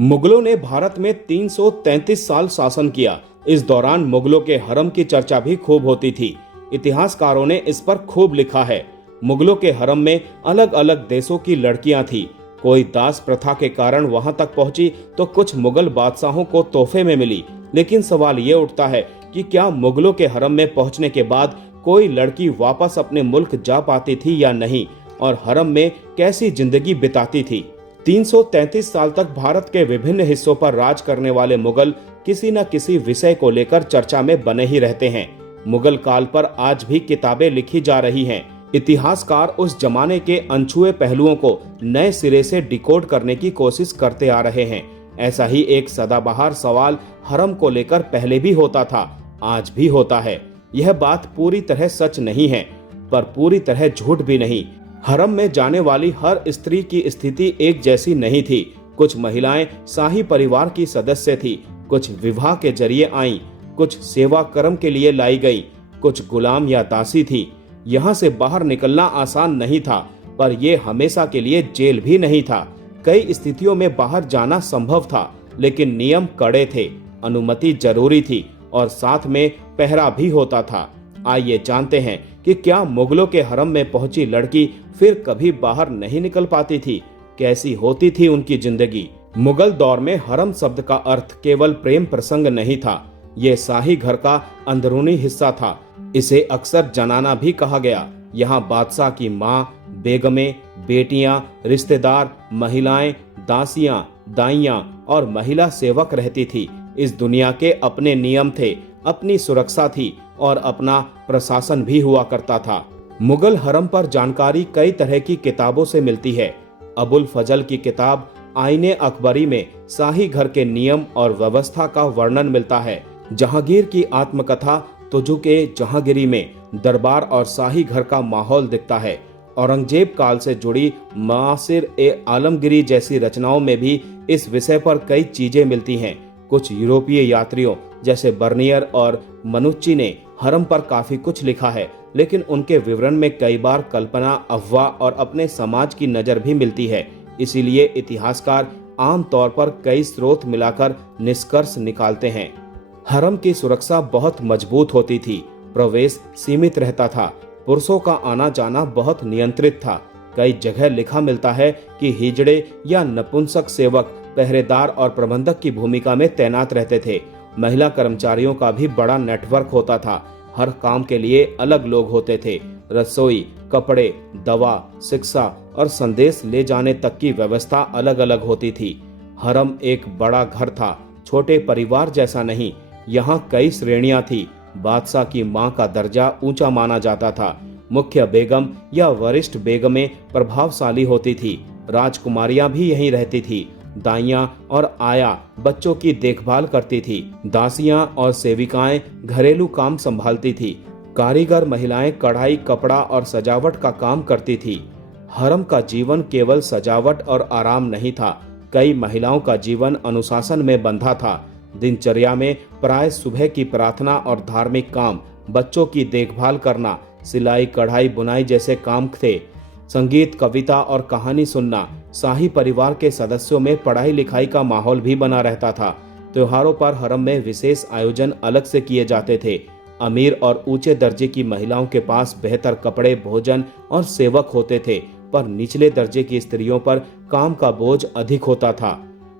मुगलों ने भारत में 333 साल शासन किया। इस दौरान मुगलों के हरम की चर्चा भी खूब होती थी। इतिहासकारों ने इस पर खूब लिखा है। मुगलों के हरम में अलग अलग देशों की लड़कियां थी। कोई दास प्रथा के कारण वहां तक पहुंची तो कुछ मुगल बादशाहों को तोहफे में मिली। लेकिन सवाल ये उठता है कि क्या मुगलों के हरम में पहुंचने के बाद कोई लड़की वापस अपने मुल्क जा पाती थी या नहीं, और हरम में कैसी जिंदगी बिताती थी। 333 साल तक भारत के विभिन्न हिस्सों पर राज करने वाले मुगल किसी न किसी विषय को लेकर चर्चा में बने ही रहते हैं। मुगल काल पर आज भी किताबें लिखी जा रही हैं। इतिहासकार उस जमाने के अनछुए पहलुओं को नए सिरे से डिकोड करने की कोशिश करते आ रहे हैं। ऐसा ही एक सदाबहार सवाल हरम को लेकर पहले भी होता था, आज भी होता है। यह बात पूरी तरह सच नहीं है, पर पूरी तरह झूठ भी नहीं। हरम में जाने वाली हर स्त्री की स्थिति एक जैसी नहीं थी। कुछ महिलाएं शाही परिवार की सदस्य थी, कुछ विवाह के जरिए आईं, कुछ सेवा कर्म के लिए लाई गईं, कुछ गुलाम या दासी थी। यहाँ से बाहर निकलना आसान नहीं था, पर यह हमेशा के लिए जेल भी नहीं था। कई स्थितियों में बाहर जाना संभव था, लेकिन नियम कड़े थे, अनुमति जरूरी थी और साथ में पहरा भी होता था। आइए जानते हैं कि क्या मुगलों के हरम में पहुंची लड़की फिर कभी बाहर नहीं निकल पाती थी, कैसी होती थी उनकी जिंदगी। मुगल दौर में हरम शब्द का अर्थ केवल प्रेम प्रसंग नहीं था, ये शाही घर का अंदरूनी हिस्सा था। इसे अक्सर जनाना भी कहा गया। यहाँ बादशाह की माँ, बेगमें, बेटियां, रिश्तेदार, महिलाएं, दासियां, दाइयां और महिला सेवक रहती थी। इस दुनिया के अपने नियम थे, अपनी सुरक्षा थी और अपना प्रशासन भी हुआ करता था। मुगल हरम पर जानकारी कई तरह की किताबों से मिलती है। अबुल फजल की किताब आईने अकबरी में शाही घर के नियम और व्यवस्था का वर्णन मिलता है। जहांगीर की आत्मकथा तुजुके जहांगीरी में दरबार और शाही घर का माहौल दिखता है। औरंगजेब काल से जुड़ी मासिर ए आलमगिरी जैसी रचनाओं में भी इस विषय पर कई चीजें मिलती हैं। कुछ यूरोपीय यात्रियों जैसे बर्नियर और मनुच्ची ने हरम पर काफी कुछ लिखा है, लेकिन उनके विवरण में कई बार कल्पना, अफवाह और अपने समाज की नजर भी मिलती है। इसीलिए इतिहासकार आम तौर पर कई स्रोत मिलाकर निष्कर्ष निकालते हैं। हरम की सुरक्षा बहुत मजबूत होती थी, प्रवेश सीमित रहता था, पुरुषों का आना जाना बहुत नियंत्रित था। कई जगह लिखा मिलता है कि हिजड़े या नपुंसक सेवक पहरेदार और प्रबंधक की भूमिका में तैनात रहते थे। महिला कर्मचारियों का भी बड़ा नेटवर्क होता था। हर काम के लिए अलग लोग होते थे। रसोई, कपड़े, दवा, शिक्षा और संदेश ले जाने तक की व्यवस्था अलग अलग होती थी। हरम एक बड़ा घर था, छोटे परिवार जैसा नहीं। यहाँ कई श्रेणियां थी। बादशाह की मां का दर्जा ऊंचा माना जाता था। मुख्य बेगम या वरिष्ठ बेगमें प्रभावशाली होती थी। राजकुमारियां भी यहीं रहती थी। दाइयां और आया बच्चों की देखभाल करती थी। दासियां और सेविकाएं घरेलू काम संभालती थी। कारीगर महिलाएं कढ़ाई, कपड़ा और सजावट का काम करती थी। हरम का जीवन केवल सजावट और आराम नहीं था। कई महिलाओं का जीवन अनुशासन में बंधा था। दिनचर्या में प्राय सुबह की प्रार्थना और धार्मिक काम, बच्चों की देखभाल करना, सिलाई, कढ़ाई, बुनाई जैसे काम थे। संगीत, कविता और कहानी सुनना। शाही परिवार के सदस्यों में पढ़ाई लिखाई का माहौल भी बना रहता था। त्योहारों पर हरम में विशेष आयोजन अलग से किए जाते थे। अमीर और ऊंचे दर्जे की महिलाओं के पास बेहतर कपड़े, भोजन और सेवक होते थे, पर निचले दर्जे की स्त्रियों पर काम का बोझ अधिक होता था।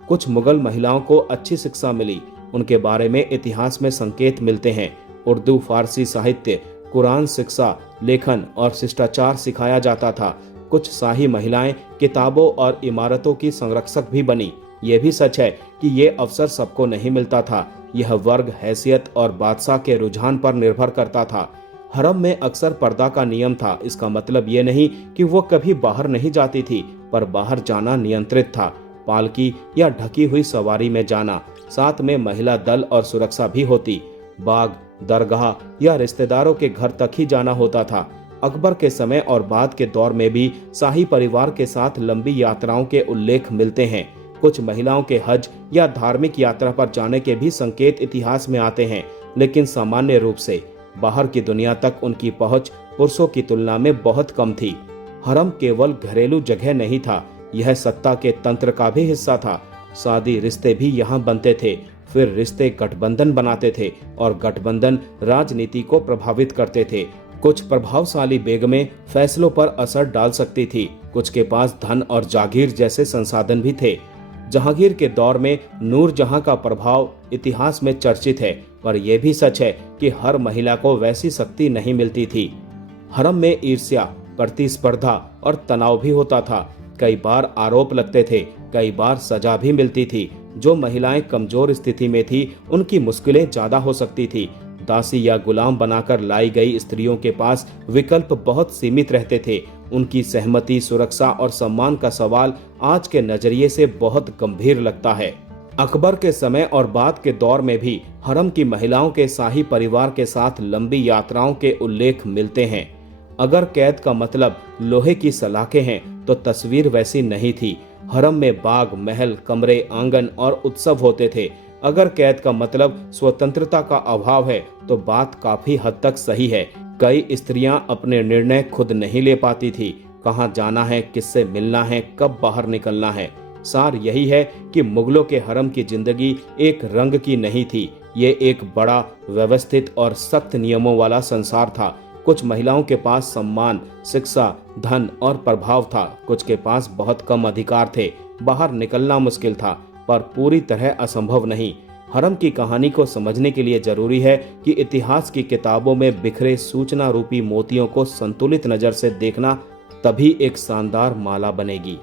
कुछ मुगल महिलाओं को अच्छी शिक्षा मिली। उनके बारे में इतिहास में संकेत मिलते हैं। उर्दू, फारसी साहित्य, कुरान शिक्षा, लेखन और शिष्टाचार सिखाया जाता था। कुछ शाही महिलाएं किताबों और इमारतों की संरक्षक भी बनी। यह भी सच है कि यह अवसर सबको नहीं मिलता था। यह वर्ग, हैसियत और बादशाह के रुझान पर निर्भर करता था। हरम में अक्सर पर्दा का नियम था। इसका मतलब ये नहीं कि वो कभी बाहर नहीं जाती थी, पर बाहर जाना नियंत्रित था। पालकी या ढकी हुई सवारी में जाना, साथ में महिला दल और सुरक्षा भी होती। बाग, दरगाह या रिश्तेदारों के घर तक ही जाना होता था। अकबर के समय और बाद के दौर में भी शाही परिवार के साथ लंबी यात्राओं के उल्लेख मिलते हैं। कुछ महिलाओं के हज या धार्मिक यात्रा पर जाने के भी संकेत इतिहास में आते हैं, लेकिन सामान्य रूप से बाहर की दुनिया तक उनकी पहुंच पुरुषों की तुलना में बहुत कम थी। हरम केवल घरेलू जगह नहीं था, यह सत्ता के तंत्र का भी हिस्सा था। शादी रिश्ते भी यहाँ बनते थे। फिर रिश्ते गठबंधन बनाते थे और गठबंधन राजनीति को प्रभावित करते थे। कुछ प्रभावशाली बेगमें फैसलों पर असर डाल सकती थी। कुछ के पास धन और जागीर जैसे संसाधन भी थे। जहांगीर के दौर में नूरजहां का प्रभाव इतिहास में चर्चित है, पर यह भी सच है कि हर महिला को वैसी शक्ति नहीं मिलती थी। हरम में ईर्ष्या, प्रतिस्पर्धा और तनाव भी होता था। कई बार आरोप लगते थे, कई बार सजा भी मिलती थी। जो महिलाएं कमजोर स्थिति में थी, उनकी मुश्किलें ज्यादा हो सकती थी। दासी या गुलाम बनाकर लाई गई स्त्रियों के पास विकल्प बहुत सीमित रहते थे। उनकी सहमति, सुरक्षा और सम्मान का सवाल आज के नजरिए से बहुत गंभीर लगता है। अकबर के समय और बाद के दौर में भी हरम की महिलाओं के शाही परिवार के साथ लंबी यात्राओं के उल्लेख मिलते हैं। अगर कैद का मतलब लोहे की सलाखें हैं, तो तस्वीर वैसी नहीं थी। हरम में बाग, महल, कमरे, आंगन और उत्सव होते थे। अगर कैद का मतलब स्वतंत्रता का अभाव है, तो बात काफी हद तक सही है। कई स्त्रियां अपने निर्णय खुद नहीं ले पाती थी। कहाँ जाना है, किससे मिलना है, कब बाहर निकलना है। सार यही है कि मुगलों के हरम की जिंदगी एक रंग की नहीं थी। ये एक बड़ा, व्यवस्थित और सख्त नियमों वाला संसार था। कुछ महिलाओं के पास सम्मान, शिक्षा, धन और प्रभाव था। कुछ के पास बहुत कम अधिकार थे। बाहर निकलना मुश्किल था, पर पूरी तरह असंभव नहीं। हरम की कहानी को समझने के लिए जरूरी है कि इतिहास की किताबों में बिखरे सूचना रूपी मोतियों को संतुलित नजर से देखना, तभी एक शानदार माला बनेगी।